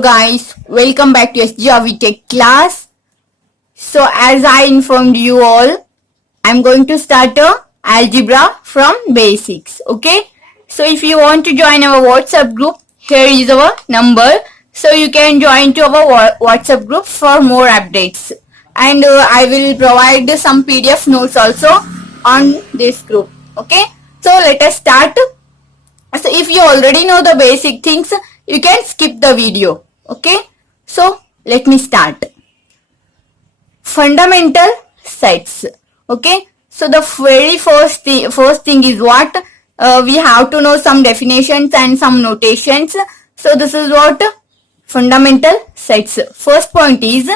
Hello guys, welcome back to SGRV-TECH class. So as I informed you all, I'm going to start a algebra from basics. Okay. So if you want to join our WhatsApp group, here is our number. So you can join to our WhatsApp group for more updates. And I will provide some PDF notes also on this group. Okay. So let us start. So if you already know the basic things, you can skip the video. Okay. So let me start. Fundamental sets. Okay. So the very first thing is what? We have to know some definitions and some notations. So this is what? Fundamental sets. First point is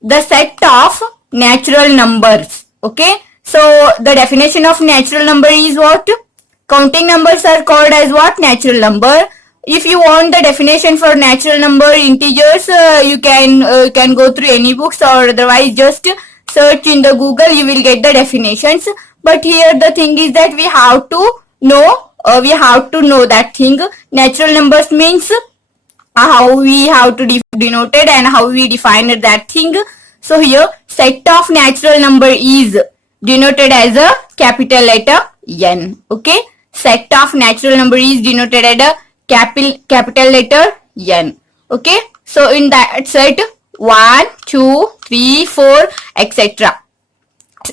the set of natural numbers. Okay. So the definition of natural number is what? Counting numbers are called as what? Natural number. If you want the definition for natural number integers, you can go through any books, or otherwise just search in the Google, you will get the definitions. But here the thing is that we have to know that thing. Natural numbers means how we have to denote it and how we define that thing. So here set of natural number is denoted as a capital letter N. Okay. Set of natural number is denoted as a capital letter N. Okay. So in that set 1, 2, 3, 4, etc.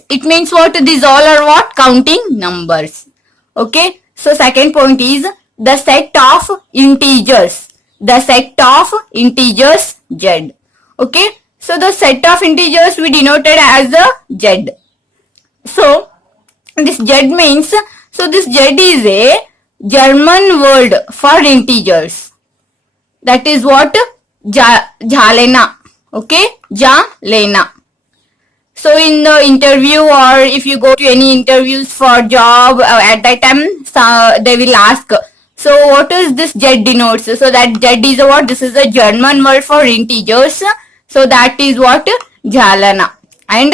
It means what? These all are what? Counting numbers. Okay. So second point is the set of integers. The set of integers Z. Okay. So the set of integers we denoted as a Z. So this Z means, so this Z is a German word for integers. That is what? Jalena. Okay. Jalena. So in the interview, or if you go to any interviews for job, at that time they will ask, so what is this Z denotes? So that Z is a what? This is a German word for integers. So that is what? Jalena. And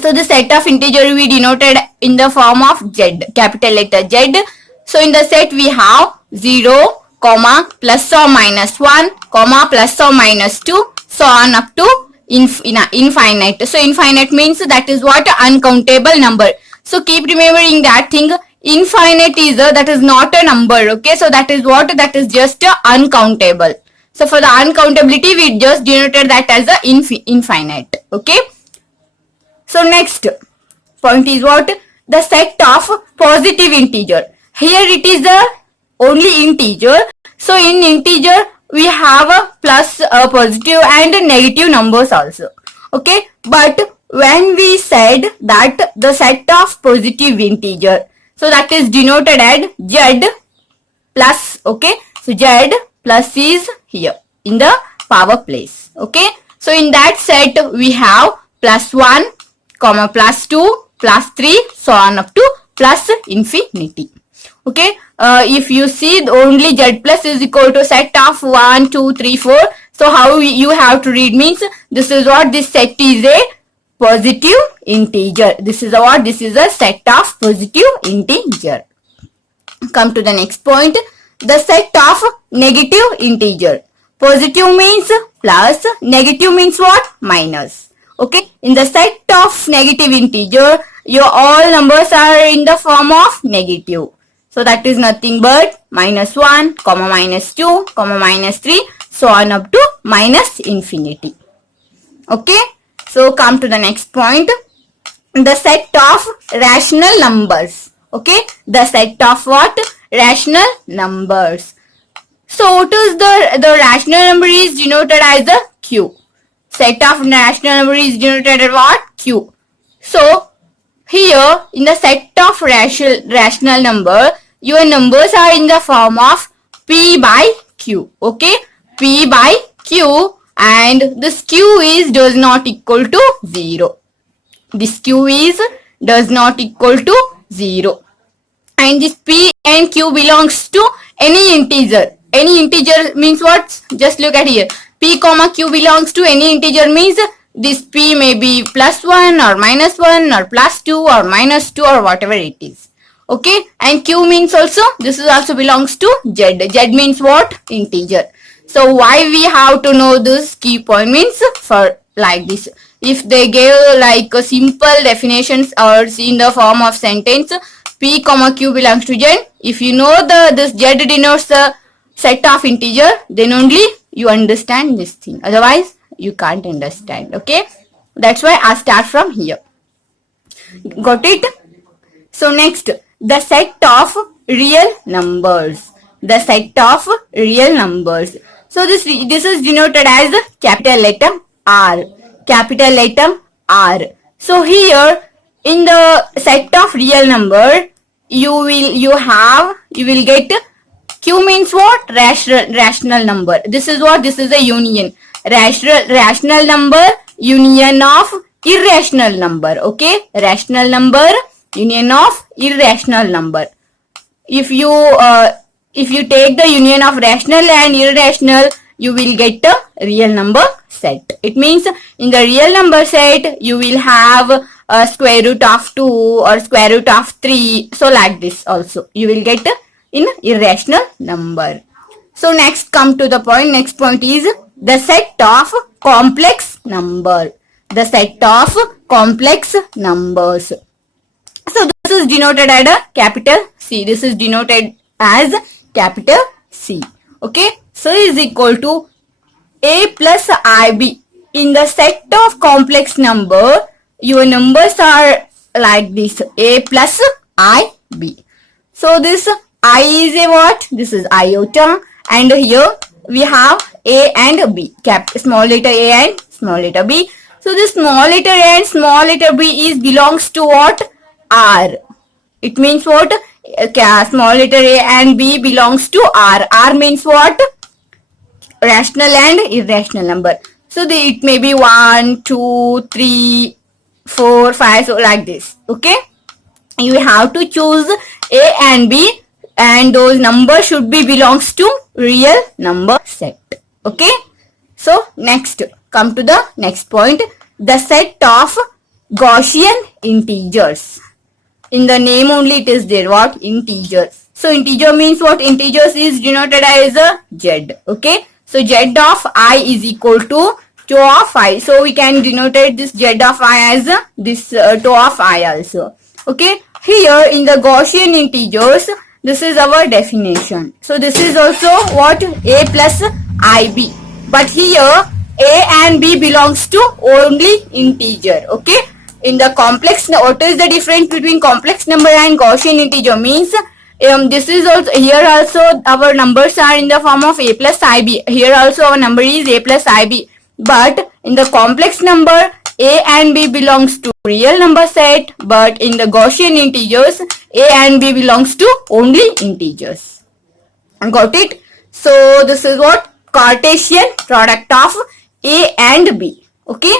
so the set of integer we denoted in the form of Z, capital letter Z. So in the set we have 0, comma, plus or minus 1, comma, plus or minus 2, so on up to infinite. So infinite means that is what? Uncountable number. So keep remembering that thing. Infinite is that is not a number. Okay. So that is what? That is just uncountable. So for the uncountability we just denoted that as a infinite. Okay. So next point is what? The set of positive integer. Here it is the only integer. So in integer we have a plus, a positive and negative numbers also. Okay. But when we said that the set of positive integer, so that is denoted as Z plus. Okay. So Z plus is here in the power place. Okay. So in that set we have plus 1, comma, plus 2, plus 3, so on up to plus infinity. Okay. If you see only Z plus is equal to set of 1, 2, 3, 4. So how you have to read means this is what? This set is a positive integer. This is a what? This is a set of positive integer. Come to the next point. The set of negative integer. Positive means plus, negative means what? Minus. Okay. In the set of negative integer, your all numbers are in the form of negative. So that is nothing but minus 1, comma, minus 2, comma, minus 3, so on up to minus infinity. Okay. So come to the next point. The set of rational numbers. Okay. The set of what? Rational numbers. So what is the rational number is denoted as a Q. Set of rational number is denoted as what? Q. So here in the set of rational number, your numbers are in the form of P by Q. Okay. P by Q, and this Q is does not equal to 0. This Q is does not equal to 0. And this P and Q belongs to any integer. Any integer means what? Just look at here. P comma Q belongs to any integer means this P may be plus 1 or minus 1 or plus 2 or minus 2 or whatever it is. Okay. And Q means also, this is also belongs to Z. Z means what? Integer. So why we have to know this key point means for like this. If they gave like a simple definitions or in the form of sentence P comma Q belongs to Z. If you know this Z denotes the set of integer, then only you understand this thing. Otherwise, you can't understand. Okay, that's why I start from here. Got it? So next, the set of real numbers. The set of real numbers. So this is denoted as capital letter R. Capital letter R. So here in the set of real number, you will get Q means what? Rational number. This is what? This is a union. Rational number, union of irrational number. Okay, rational number, union of irrational number. If you take the union of rational and irrational, you will get a real number set. It means in the real number set, you will have a square root of 2 or square root of 3. So like this also, you will get in irrational number. So next come to the point. Next point is the set of complex number. The set of complex numbers. So this is denoted as a capital C. This is denoted as capital C. Okay. So is equal to A plus IB. In the set of complex number, your numbers are like this. A plus IB. So this I is a what? This is iota. And here we have A and B. Small letter A and small letter B. So this small letter A and small letter B is belongs to what? R. It means what? Small letter A and B belongs to R. R means what? Rational and irrational number. So it may be 1, 2, 3, 4, 5. So like this. Okay. You have to choose A and B, and those numbers should be belongs to real number set. Okay. So next, come to the next point. The set of Gaussian integers. In the name only it is there. What? Integers. So integer means what? Integers is denoted as a Z. Okay. So Z of I is equal to 2 of I. So we can denote this Z of I as this 2 of I also. Okay. Here in the Gaussian integers, this is our definition. So this is also what? A plus IB. But here A and B belongs to only integer. Okay. In the complex, what is the difference between complex number and Gaussian integer means? This is also, here also our numbers are in the form of A plus IB. Here also our number is A plus IB. But in the complex number, A and B belongs to real number set. But in the Gaussian integers, A and B belongs to only integers. Got it? So this is what? Cartesian product of A and B. Okay.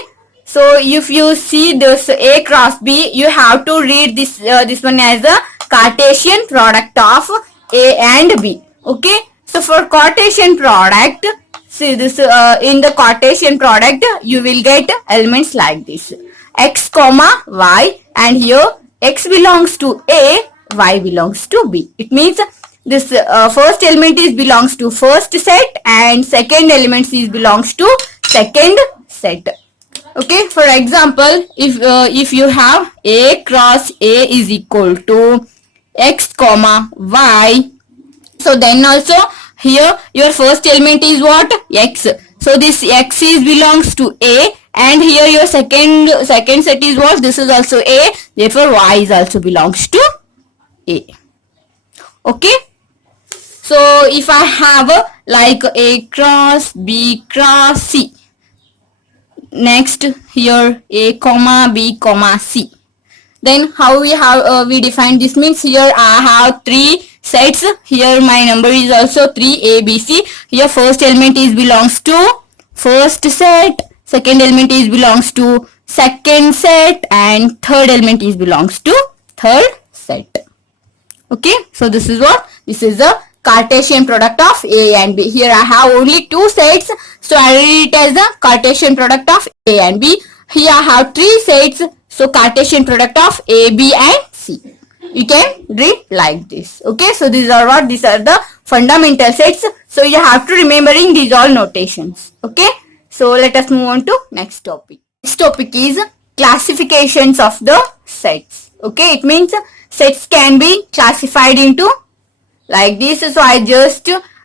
So if you see this A cross B, you have to read this one as a Cartesian product of A and B. Okay. So for Cartesian product, see this in the Cartesian product, you will get elements like this. X comma Y, and here X belongs to A, Y belongs to B. It means this first element is belongs to first set and second element is belongs to second set. Okay, for example, if you have A cross A is equal to X comma Y, so then also here your first element is what? X. So this X is belongs to A, and here your second set is what? This is also A, therefore Y is also belongs to A. Okay. So if I have like A cross B cross C, next here A comma B comma C, then how we define this means here I have 3 sets. Here my number is also 3 A B C. Here first element is belongs to first set, second element is belongs to second set, and third element is belongs to third set. Okay, so this is what? This is the Cartesian product of A and B. Here I have only 2 sets, so I read it as the Cartesian product of A and B. Here I have 3 sets, so Cartesian product of A, B and C. You can read like this. Okay, so these are what? These are the fundamental sets. So you have to remembering these all notations. Okay. So let us move on to next topic. This topic is classifications of the sets. Okay. It means sets can be classified into like this. So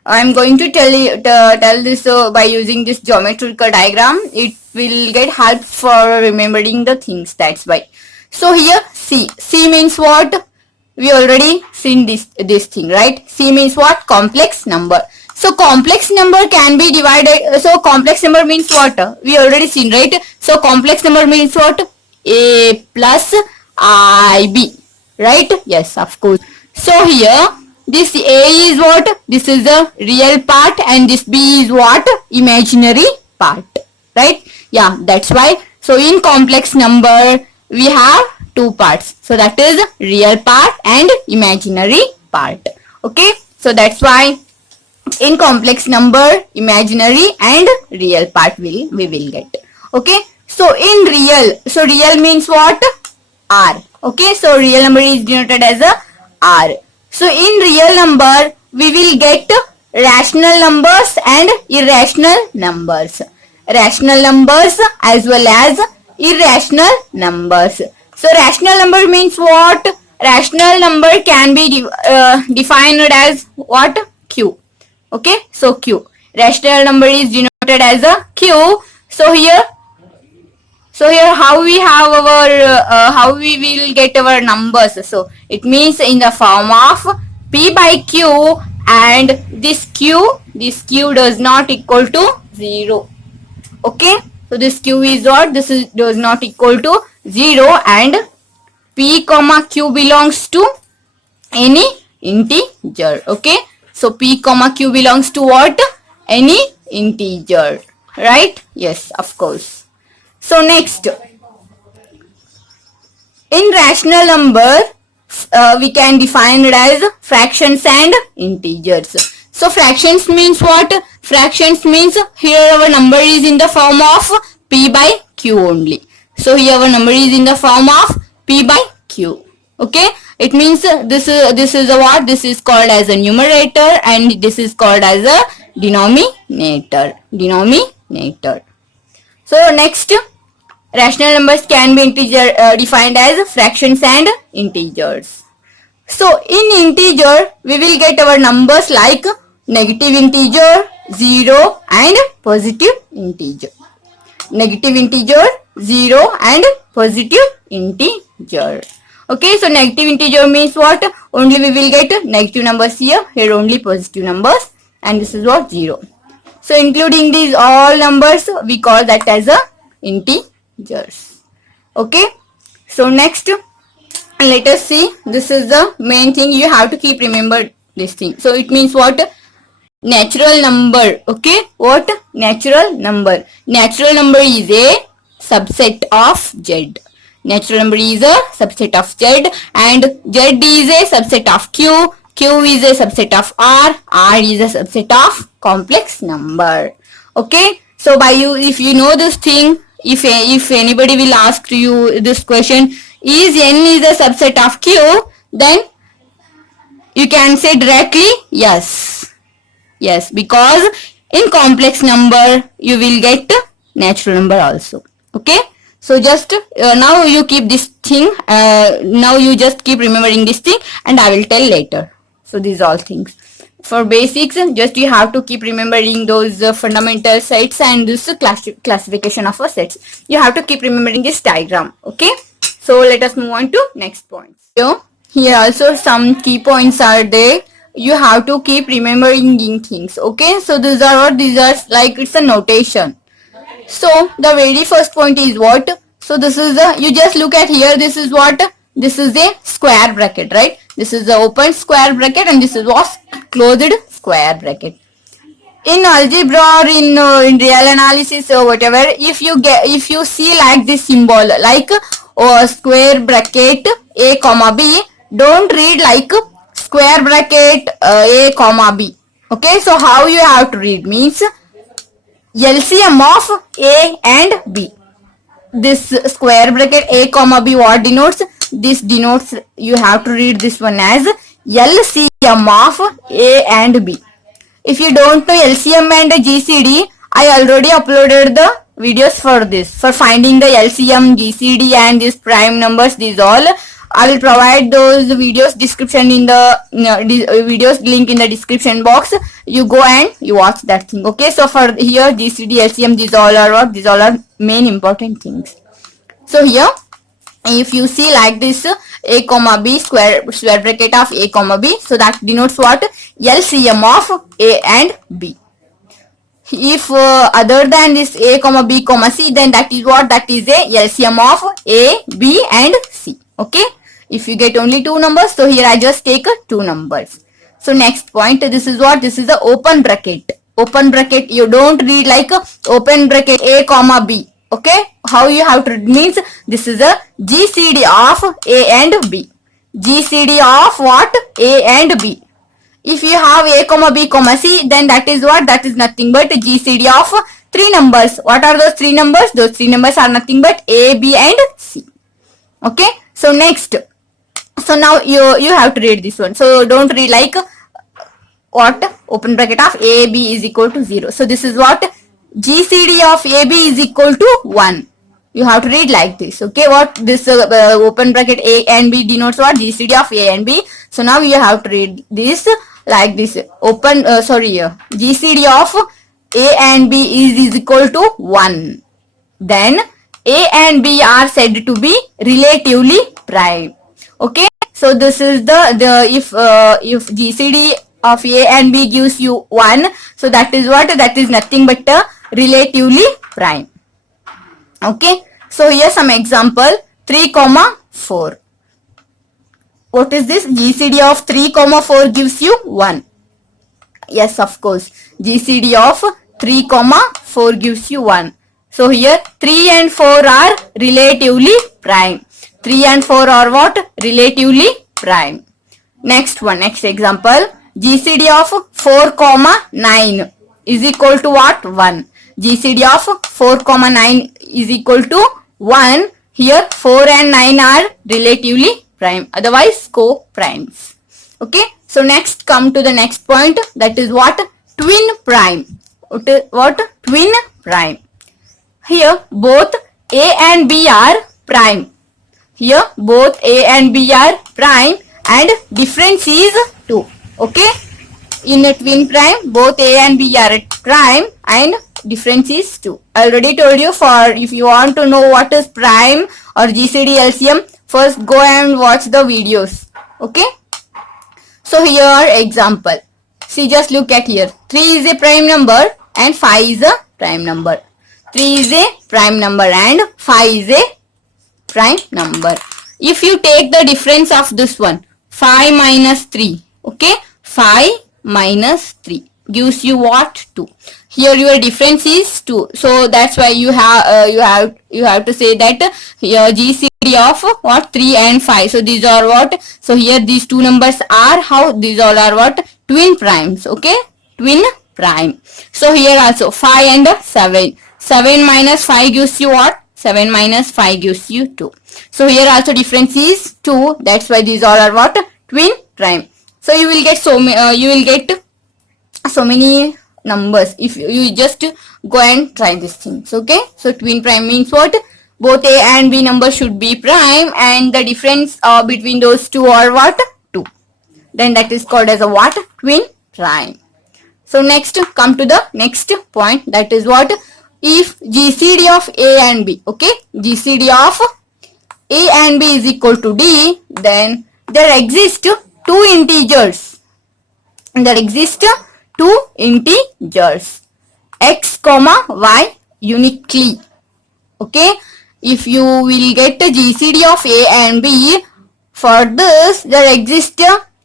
I'm going to tell this by using this geometrical diagram. It will get help for remembering the things. That's why. So here C means what? We already seen this thing, right? C means what? Complex number. So complex number can be divided. So complex number means what? We already seen, right? So complex number means what? A plus IB, right? Yes, of course. So here this A is what? This is the real part and this B is what? Imaginary part, right? Yeah, that's why. So in complex number we have two parts. So that is real part and imaginary part. Okay. So that's why in complex number imaginary and real part we will get. Okay. So in real, so real means what? R. Okay. So real number is denoted as a R. So in real number we will get rational numbers and irrational numbers. Rational numbers as well as irrational numbers. So rational number means what? Rational number can be defined as what? Q. Okay. So Q. Rational number is denoted as a Q. So here how we have our how we will get our numbers. So it means in the form of P by Q, and this Q does not equal to 0. Okay. So this Q is what? This is does not equal to 0 and P comma Q belongs to any integer. Okay. So P comma Q belongs to what? Any integer. Right? Yes, of course. So next, in rational number, we can define it as fractions and integers. So fractions means what? Fractions means here our number is in the form of P by Q only. So here our number is in the form of P by Q. Okay. It means this is a what? This is called as a numerator and this is called as a denominator. So next, rational numbers can be defined as fractions and integers. So in integer we will get our numbers like negative integer, 0 and positive integer. Negative integer, 0 and positive integer. Okay, so negative integer means what? Only we will get negative numbers here only positive numbers, and this is what? 0. So including these all numbers we call that as a integers. Okay. So next let us see, this is the main thing you have to keep remember this thing. So it means what? Natural number. Okay. What? Natural number. Natural number is a subset of Z. Natural number is a subset of Z and Z is a subset of Q. Q is a subset of R. R is a subset of complex number. Okay. So if you know this thing, if anybody will ask you this question, is N is a subset of Q, then you can say directly yes. Yes, because in complex number you will get natural number also. Okay. So just now you keep this thing, now you just keep remembering this thing and I will tell later. So these all things. For basics, just you have to keep remembering those fundamental sets and this classification of sets. You have to keep remembering this diagram. Okay. So let us move on to next point. So here also some key points are there. You have to keep remembering things. Okay. So these are what? These are like it's a notation. So the very first point is what? So this is you just look at here. This is what? This is a square bracket, right? This is the open square bracket and this is what? Closed square bracket. In algebra or in real analysis or whatever, if you see like this symbol like square bracket a comma b, don't read like square bracket a comma b. Okay. So how you have to read means LCM of a and b. This square bracket a comma b what denotes? This denotes, you have to read this one as LCM of a and b. If you don't know LCM and GCD, I already uploaded the videos for this, for finding the LCM, GCD and these prime numbers, these all. I will provide those videos description in the videos link in the description box. You go and you watch that thing. Okay, so for here GCD, LCM, these all are what? These all are main important things. So here, if you see like this, a comma b, square bracket of a comma b, so that denotes what? LCM of a and b. If other than this a comma b comma c, then that is what? That is a LCM of a, b and c. Okay, if you get only two numbers, so here I just take two numbers. So next point, this is what? This is the open bracket. Open bracket, you don't read like open bracket a comma b. Okay, how you have to read means this is a GCD of a and b. GCD of what? A and b. If you have a comma b comma c, then that is what? That is nothing but GCD of three numbers. What are those three numbers? Those three numbers are nothing but a, b and c. Okay, so next, so now you have to read this one. So don't read like what? Open bracket of a, b is equal to 0. So this is what? GCD of AB is equal to 1. You have to read like this. Okay, what this open bracket A and B denotes what? GCD of A and B. So now you have to read this like this. Open GCD of A and B is equal to 1. Then A and B are said to be relatively prime. Okay, so this is the if GCD of A and B gives you 1, so that is what? That is nothing but relatively prime. Okay, so here some example. 3 comma 4. What is this? GCD of 3 comma 4 gives you 1. Yes, of course, GCD of 3 comma 4 gives you 1. So here 3 and 4 are relatively prime. 3 and 4 are what? Relatively prime. Next one, next example. GCD of 4 comma 9 is equal to what? 1. GCD of 4 comma 9 is equal to 1. Here 4 and 9 are relatively prime, otherwise co-primes. Okay, so next come to the next point, that is what? Twin prime. What? Twin prime. Here both A and B are prime. Here both A and B are prime and difference is 2. Okay, in a twin prime both A and B are prime and difference is 2. I already told you, for if you want to know what is prime or GCD LCM, first go and watch the videos. Okay, so here example. See, just look at here. 3 is a prime number and 5 is a prime number. 3 is a prime number and 5 is a prime number. If you take the difference of this one, 5 minus 3, okay, 5 minus 3 gives you what? 2. Here your difference is 2, so that's why you have to say that here GCD of what? 3 and 5. So these are what? So here these two numbers are how? These all are what? Twin primes. Okay, twin prime. So here also 5 and 7. 7 minus 5 gives you what? 7 minus 5 gives you 2. So here also difference is 2. That's why these all are what? Twin prime. So you will get so many numbers if you just go and try these things. Okay, so twin prime means what? Both A and B numbers should be prime and the difference between those two are what? 2. Then that is called as a what? Twin prime. So next, come to the next point, that is what? If GCD of A and B, okay, GCD of A and B is equal to D, then there exist two integers. There exist two integers, x comma y uniquely. Okay, if you will get the GCD of A and B, for this there exist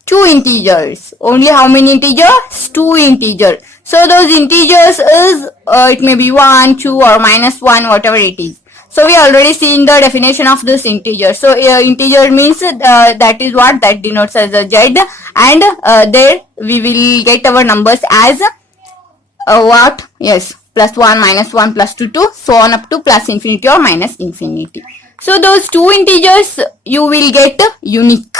two integers. Only how many integers? Two integers. So those integers is it may be 1, 2 or minus 1, whatever it is. So we already seen the definition of this integer. So integer means that is what? That denotes as a z, and there we will get our numbers as what? Yes, plus 1, minus 1, plus 2, 2, so on up to plus infinity or minus infinity. So those two integers you will get unique,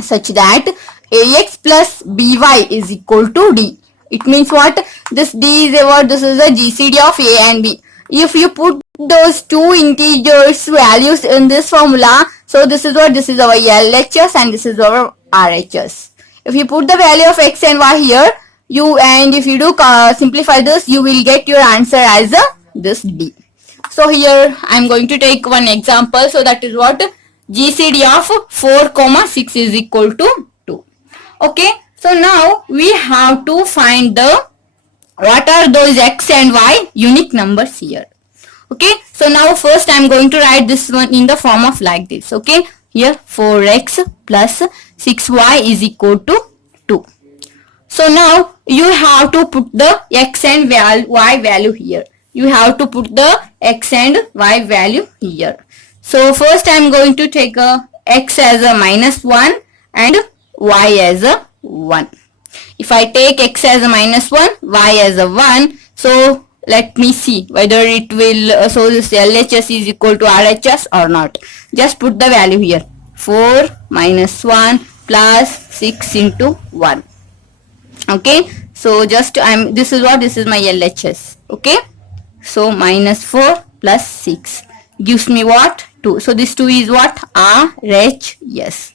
such that ax plus by is equal to d, It means what? This D is a what? This is a GCD of A and B. If you put those two integers values in this formula, so this is what? This is our LHS and this is our RHS. If you put the value of X and Y here, if you do simplify this, you will get your answer as this D. So here I am going to take one example. So that is what? GCD of 4, 6 is equal to 2. Okay. So now we have to find what are those X and Y unique numbers here. Okay. So now first I am going to write this one in the form of like this. Okay. Here 4x plus 6y is equal to 2. So now you have to put the X and Y value here. You have to put the X and Y value here. So first I am going to take X as a -1 and Y as a 1. If I take X as a -1, Y as a 1, so let me see whether it will, so this LHS is equal to RHS or not. Just put the value here. 4 minus 1 plus 6 into 1. Okay. So just this is my LHS. Okay. So -4 plus 6 gives me what? 2. So this 2 is what? RHS.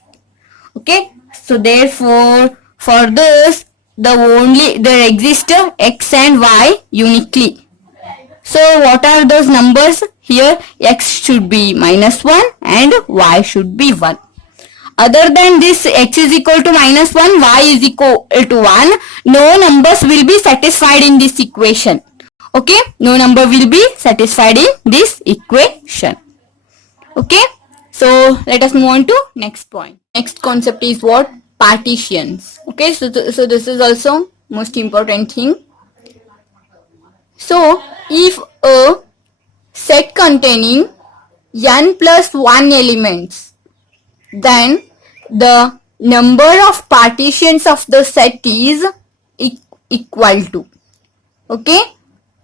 Okay. So therefore for this there exists X and Y uniquely. So what are those numbers? Here X should be -1 and Y should be 1. Other than this, X is equal to -1, Y is equal to 1, no numbers will be satisfied in this equation. Okay, no number will be satisfied in this equation. Okay, so let us move on to next point. Next concept is what? Partitions. Okay, so this is also most important thing. So if a set containing n plus 1 elements, then the number of partitions of the set is equal to, okay,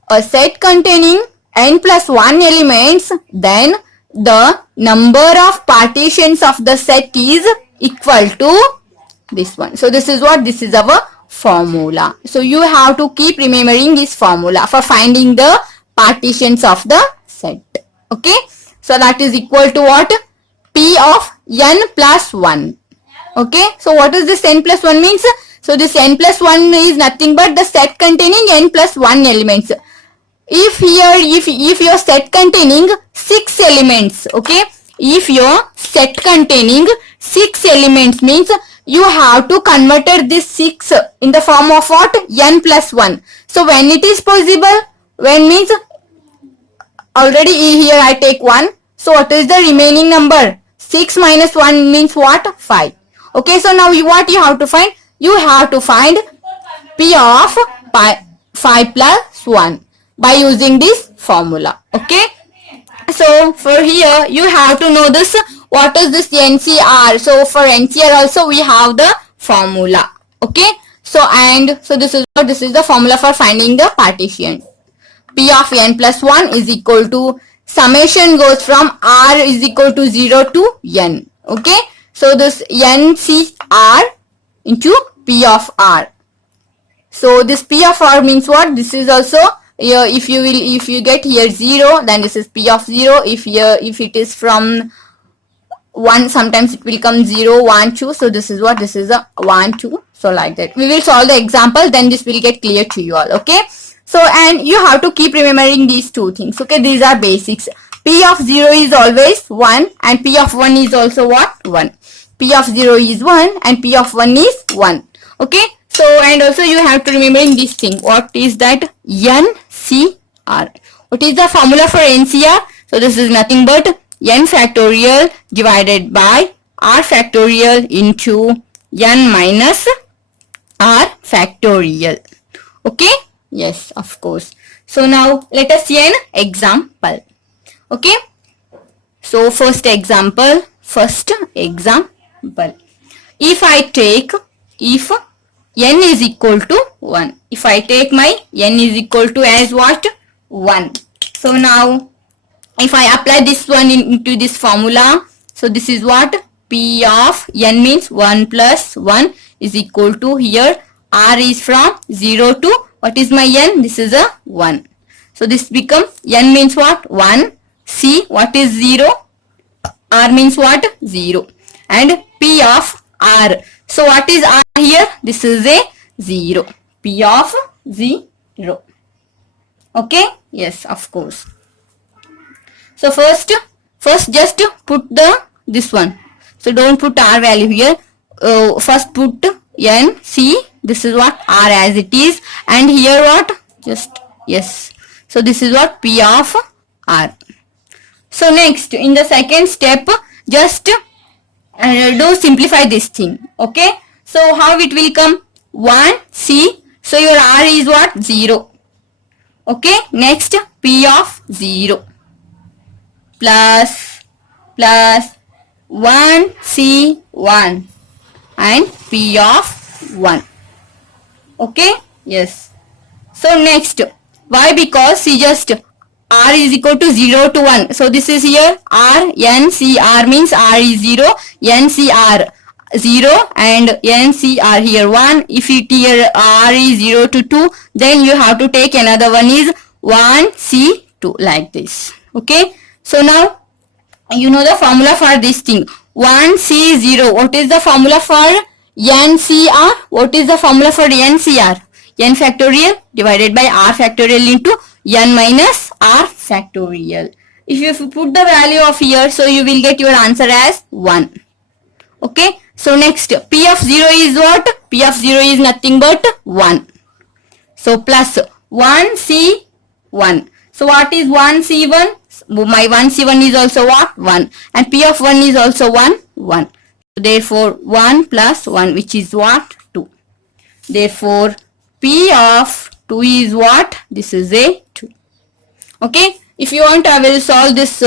a set containing n plus 1 elements, then the number of partitions of the set is equal to this one. So this is what? This is our formula. So you have to keep remembering this formula for finding the partitions of the set. Okay. So that is equal to what? P of n plus 1. Okay. So what is this n plus 1 means? So this n plus 1 is nothing but the set containing n plus 1 elements. If your set containing 6 elements, okay, if your set containing 6 elements means you have to convert this 6 in the form of what? N plus 1. So when it is possible? When means already here I take 1. So what is the remaining number? 6 minus 1 means what? 5. Okay, so now what you have to find? You have to find P of 5 plus 1 by using this formula. Okay. So for here you have to know this. What is this NCR? So for NCR also we have the formula. Okay. So this is the formula for finding the partition. P of n plus 1 is equal to summation goes from R is equal to 0 to n. Okay. So this NCR into P of R. So this P of R means what? This is also if you get here 0, then this is P of 0. If it is from 1, sometimes it will come 0, 1, 2. So this is what? This is a 1, 2. So like that. We will solve the example, then this will get clear to you all. Okay. So and you have to keep remembering these two things. Okay. These are basics. P of 0 is always 1 and P of 1 is also what? 1. P of 0 is 1 and P of 1 is 1. Okay. So and also you have to remember this thing. What is that? NCR. What is the formula for NCR? So this is nothing but n factorial divided by r factorial into n minus r factorial. Okay. Yes, of course. So now let us see an example. Okay. So first example. If n is equal to 1. If I take my n is equal to as what? 1. So now if I apply this one into this formula, so this is what? P of n means 1 plus 1 is equal to here R is from 0 to, what is my n? This is a 1. So this become, n means what? 1. C, what is 0? R means what? 0. And P of R. So what is R here? This is a 0. P of 0. Okay? Yes, of course. So first just put this one. So don't put R value here. First put n, C. This is what? R as it is. And here what? Just, yes. So this is what? P of R. So next, in the second step, just do simplify this thing. Okay. So how it will come? 1, C. So your R is what? 0. Okay. Next, P of 0 plus 1, C, 1 and P of 1. Okay. Yes. So next, why? Because see, just R is equal to 0 to 1. So this is here R, N, C, R means R is 0, N, C, R 0 and N, C, R here 1. If it here R is 0 to 2, then you have to take another one is 1, C, 2 like this. Okay. So now you know the formula for this thing. 1, C, 0. What is the formula for N, C, R? What is the formula for N, C, R? N factorial divided by R factorial into N minus R factorial. If you put the value of here, so you will get your answer as 1. Okay. So next, P of 0 is what? P of 0 is nothing but 1. So plus 1, C, 1. So what is 1, C, 1? My 1, C, 1 is also what? 1. And P of 1 is also 1, 1. So therefore 1 plus 1, which is what? 2. Therefore P of 2 is what? This is a 2. Okay. If you want, I will solve this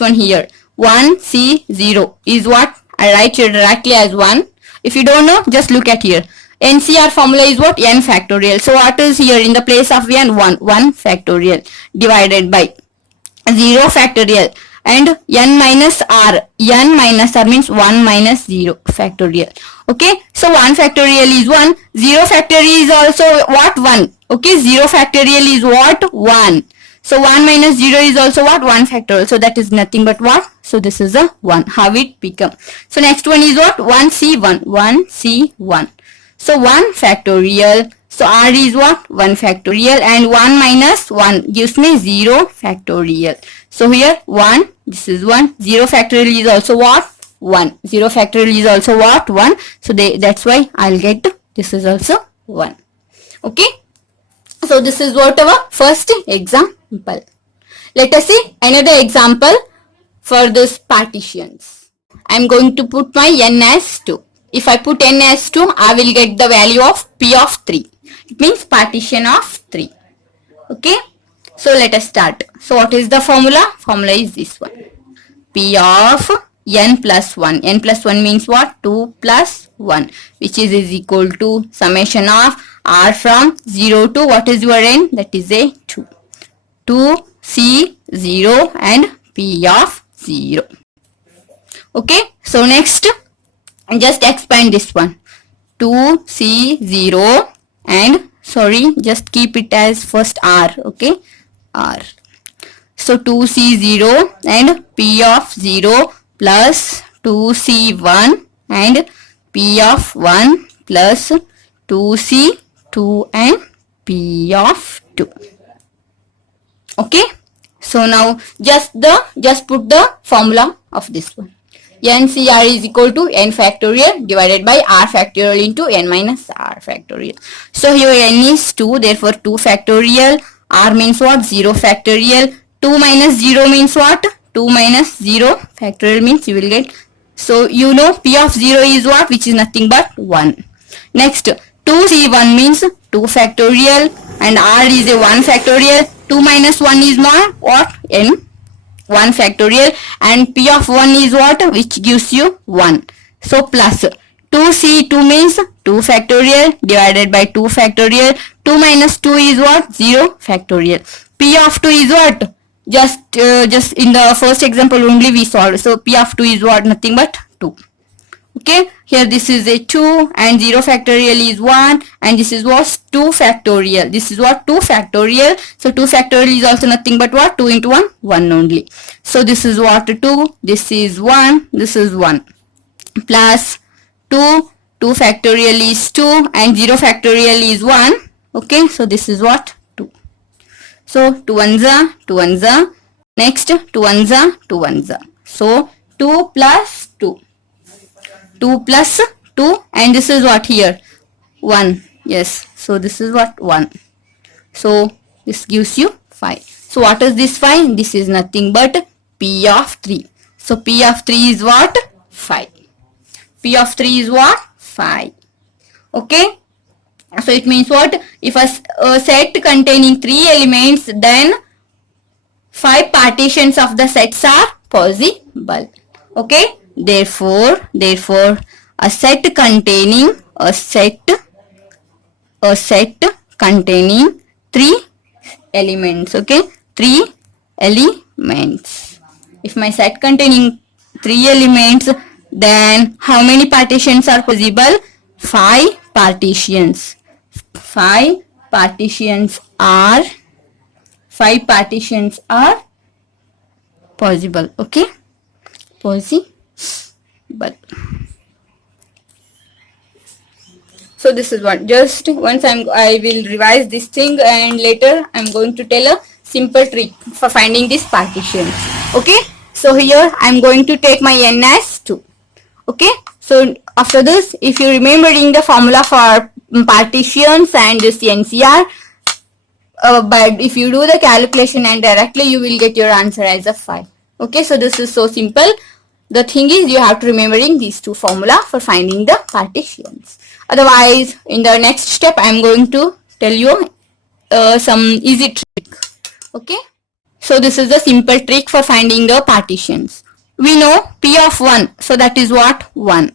one here. 1, C, 0 is what? I write it directly as 1. If you don't know, just look at here. NCR formula is what? N factorial. So what is here in the place of n? 1. 1 factorial divided by 0 factorial and n minus r. N minus r means 1 minus 0 factorial. Okay. So 1 factorial is 1. 0 factorial is also what? 1. Okay. 0 factorial is what? 1. So 1 minus 0 is also what? 1 factorial. So that is nothing but what? So this is a 1. How it become? So next one is what? 1C1. 1C1. So 1 factorial. So R is what? 1 factorial and 1 minus 1 gives me 0 factorial. So here 1. This is 1. 0 factorial is also what? 1. 0 factorial is also what? 1. So that's why I'll get this is also 1. Okay. So this is what our first example. Let us see another example for this partitions. I am going to put my n as 2. If I put n as 2, I will get the value of P of 3. It means partition of 3. Okay. So let us start. So what is the formula? Formula is this one. P of n plus 1. N plus 1 means what? 2 plus 1, which is equal to summation of R from 0 to what is your n? That is a 2. 2, C, 0 and P of 0. Okay. So next, just expand this one. 2, C, 0 and sorry, just keep it as first R. Okay. R. So 2C0 and P of 0 plus 2C1 and P of 1 plus 2C2 and P of 2. Okay. So now just put the formula of this one. NCR is equal to n factorial divided by r factorial into n minus r factorial. So here n is 2, therefore 2 factorial. R means what? 0 factorial. 2 minus 0 means what? 2 minus 0 factorial means you will get. So you know P of 0 is what? Which is nothing but 1. Next, 2C1 means 2 factorial and R is a 1 factorial. 2 minus 1 is not what? N. 1 factorial and P of 1 is what? Which gives you 1. So plus 2C2 means 2 factorial divided by 2 factorial. 2 minus 2 is what? 0 factorial. P of 2 is what? Just in the first example only we solved. So P of 2 is what? Nothing but 2. Okay, here this is a 2 and 0 factorial is 1, and this is what 2 factorial. This is what 2 factorial. So 2 factorial is also nothing but what 2 into 1, 1 only. So this is what 2, this is 1, this is 1 plus 2, 2 factorial is 2 and 0 factorial is 1. Okay, so this is what 2. So 2 ones are 2 ones are, next 2 ones are 2 ones are. So 2 plus 2. 2 plus 2 and this is what here 1. Yes, so this is what 1. So this gives you 5. So what is this 5? This is nothing but P of 3. So P of 3 is what? 5. P of 3 is what? 5. Okay. So it means what? If a set containing 3 elements, then 5 partitions of the sets are possible. Okay. Therefore, a set containing 3 elements. Okay, 3 elements. If my set containing 3 elements, then how many partitions are possible? 5 partitions. 5 partitions are possible. Okay, possible. So this is what, just once I will revise this thing, and later I'm going to tell a simple trick for finding this partition. Okay, so here I'm going to take my n as 2. Okay, so after this, if you remembering the formula for partitions and this NCR, but if you do the calculation and directly you will get your answer as a 5. Okay, so this is so simple. The thing is, you have to remembering these two formula for finding the partitions. Otherwise, in the next step, I am going to tell you some easy trick. Okay. So this is the simple trick for finding the partitions. We know P of 1. So that is what? 1.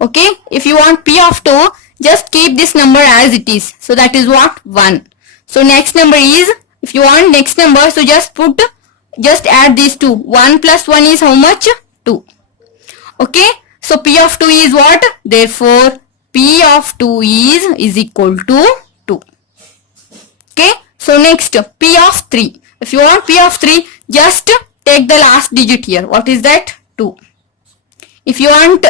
Okay. If you want P of 2, just keep this number as it is. So that is what? 1. So next number is, if you want next number, so just add these two. 1 plus 1 is how much? 2. Okay, so P of 2 is what? Therefore, P of 2 is equal to 2. Okay, so next P of 3. If you want P of 3, just take the last digit here. What is that? 2. If you want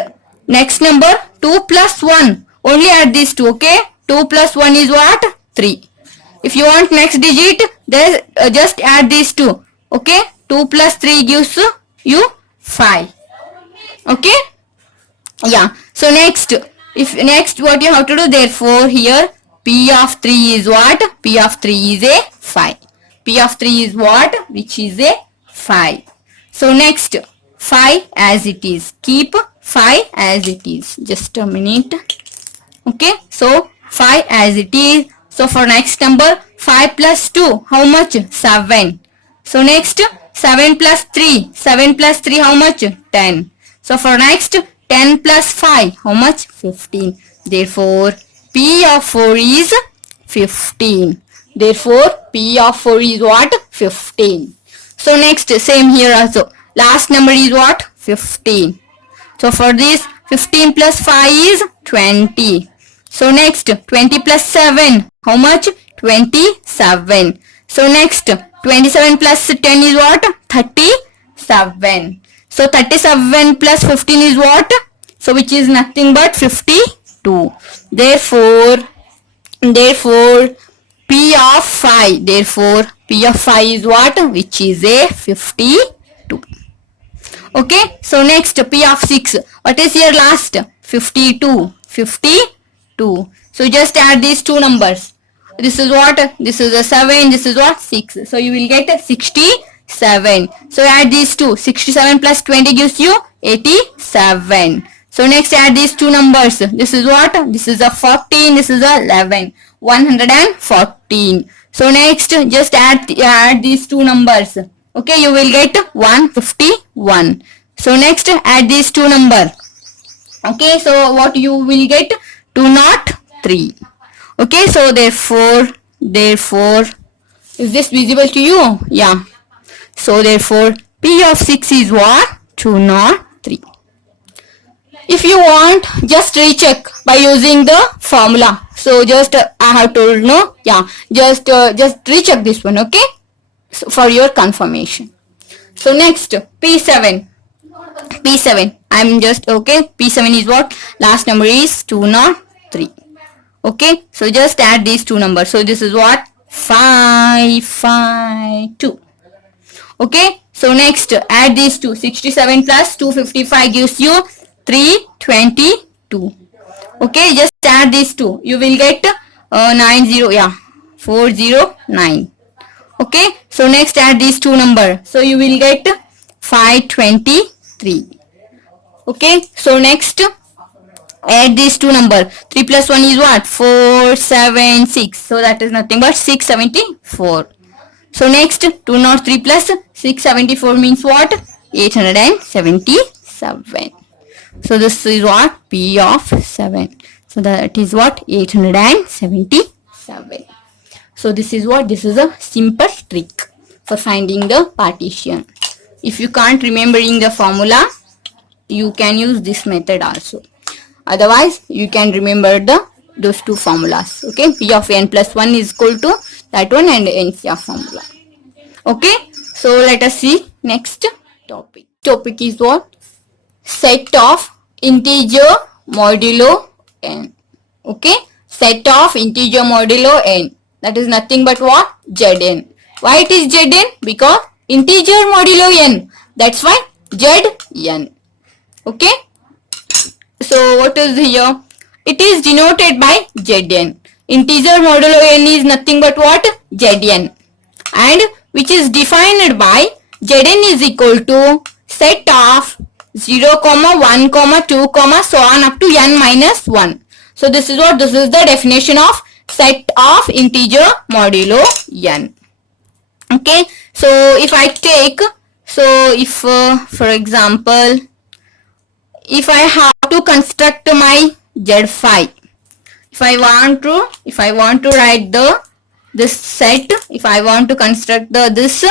next number, 2 plus 1, only add these two. Okay, 2 plus 1 is what? 3. If you want next digit, then just add these two. Okay, 2 plus 3 gives you 5. Okay, yeah. So next what you have to do, therefore here P of 3 is what? P of 3 is a 5. P of 3 is what? Which is a 5. So next 5 as it is. Keep 5 as it is. Just a minute. Okay, so 5 as it is. So for next number, 5 plus 2, how much? 7. So next 7 plus 3. 7 plus 3 how much? 10. So for next 10 plus 5 how much? 15. Therefore P of 4 is 15. Therefore P of 4 is what? 15. So next same here also. Last number is what? 15. So for this 15 plus 5 is 20. So next 20 plus 7 how much? 27. So next 27 plus 10 is what? 37. So 37 plus 15 is what? So which is nothing but 52. Therefore P of 5. Therefore P of 5 is what? Which is a 52. Okay. So next P of 6. What is here last? 52. 52. So just add these two numbers. This is what? This is a 7. This is what? 6. So you will get 67. So add these two. 67 plus 20 gives you 87. So next add these two numbers. This is what? This is a 14. This is a 11. 114. So next just add these two numbers. Okay, you will get 151. So next add these two numbers. Okay, so what you will get? 203. Okay, so therefore, is this visible to you? Yeah. So therefore, P of 6 is what? 203. If you want, just recheck by using the formula. So just I have told no, yeah, just recheck this one, okay? So for your confirmation. So next P7. P7. I'm just okay. P7 is what? Last number is 203. Okay. So just add these two numbers. So this is what? 552. Okay. So next add these two. 67 plus 255 gives you 322. Okay. Just add these two. You will get 90. Yeah. 409. Okay. So next add these two numbers. So you will get 523. Okay. So next add these two numbers. 3 plus 1 is what? 476. So that is nothing but 674. So next 203 plus 674 means what? 877. So this is what? P of 7. So that is what? 877. So this is what? This is a simple trick for finding the partition. If you can't remembering the formula, you can use this method also. Otherwise, you can remember those two formulas. Okay, P of n plus 1 is equal to that one and NCF formula. Okay, so let us see next topic. Topic is what? Set of integer modulo n. Okay, set of integer modulo n. That is nothing but what? Zn. Why it is Zn? Because integer modulo n. That's why Zn. Okay. So what is here? It is denoted by Zn. Integer modulo n is nothing but what? Zn. And which is defined by Zn is equal to set of 0, 1, 2, so on up to n minus 1. So this is what? This is the definition of set of integer modulo n. Okay. So if I take, so if for example, if I have to construct my Z5, if I want to write this set, if I want to construct this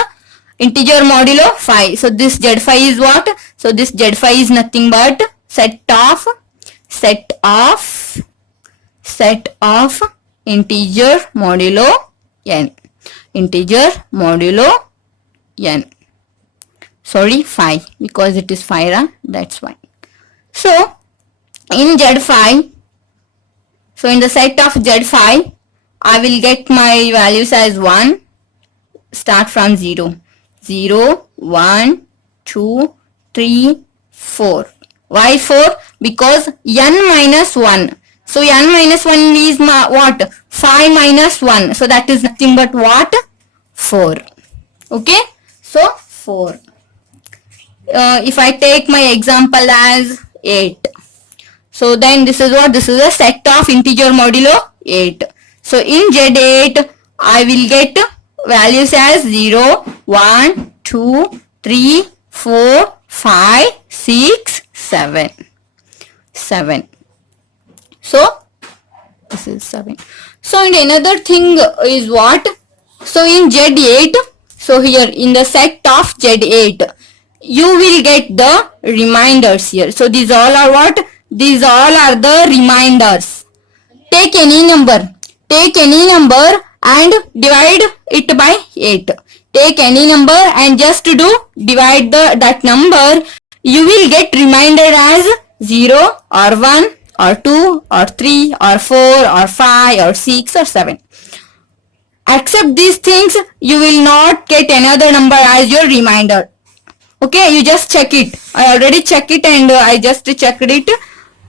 integer modulo 5, so this Z5 is what? So this Z5 is nothing but set of integer modulo n. Integer modulo n. Sorry, 5, because it is 5, that's why. So in Z5, so in the set of Z5, I will get my values as 1. Start from 0. 0, 1, 2, 3, 4. Why 4? Because n minus 1. So n minus 1 is what? 5 minus 1. So that is nothing but what? 4. Okay. So 4. If I take my example as 8. So then this is what? This is a set of integer modulo 8. So in Z8, I will get values as 0, 1, 2, 3, 4, 5, 6, 7. 7. So this is 7. So and another thing is what? So in Z8, so here in the set of Z8, you will get the reminders here. So these all are what? These all are the reminders. Take any number and divide it by 8. Take any number and just do divide that number. You will get reminder as 0 or 1 or 2 or 3 or 4 or 5 or 6 or 7. Except these things, you will not get another number as your reminder. Okay, you just check it. I already checked it and I just checked it.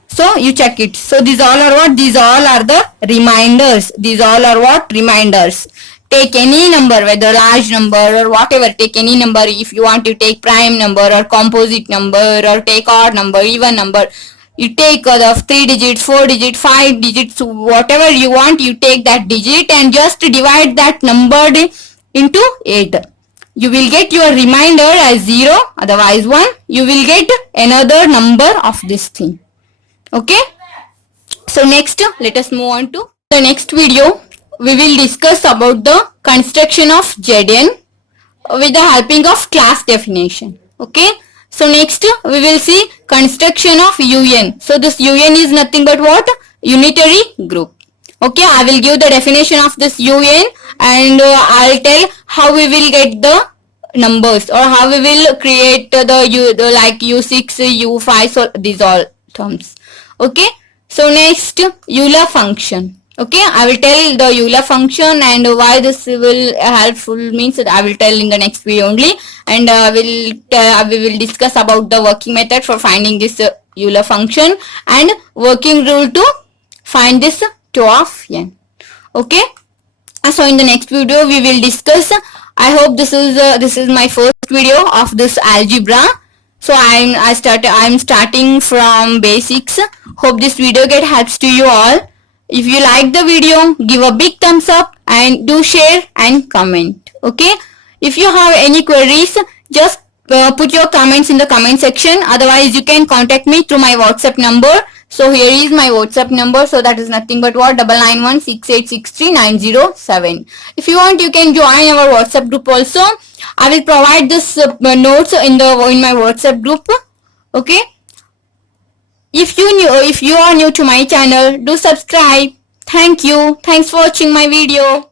So you check it. So these all are what? These all are the reminders. These all are what? Reminders. Take any number, whether large number or whatever. Take any number. If you want to take prime number or composite number or take odd number, even number. You take the 3 digits, 4 digits, 5 digits, whatever you want. You take that digit and just divide that number into 8. You will get your reminder as 0, otherwise 1. You will get another number of this thing. Okay. So next, let us move on to the next video. We will discuss about the construction of Zn with the helping of class definition. Okay. So next we will see construction of UN. So this UN is nothing but what? Unitary group. Okay, I will give the definition of this UN and I'll tell how we will get the numbers or how we will create the like U6, U5, so these all terms. Okay, so next Euler function. Okay, I will tell the Euler function and why this will helpful means that I will tell in the next video only, and we will discuss about the working method for finding this Euler function and working rule to find this tau of n. Okay, so in the next video we will discuss. I hope this is my first video of this algebra. So I'm starting from basics. Hope this video helps to you all. If you like the video, give a big thumbs up and do share and comment. Okay. If you have any queries, just put your comments in the comment section. Otherwise, you can contact me through my WhatsApp number. So here is my WhatsApp number. So that is nothing but what? 9916863907. If you want, you can join our WhatsApp group also. I will provide this notes in my WhatsApp group. Okay. If you are new to my channel, do subscribe. Thank you. Thanks for watching my video.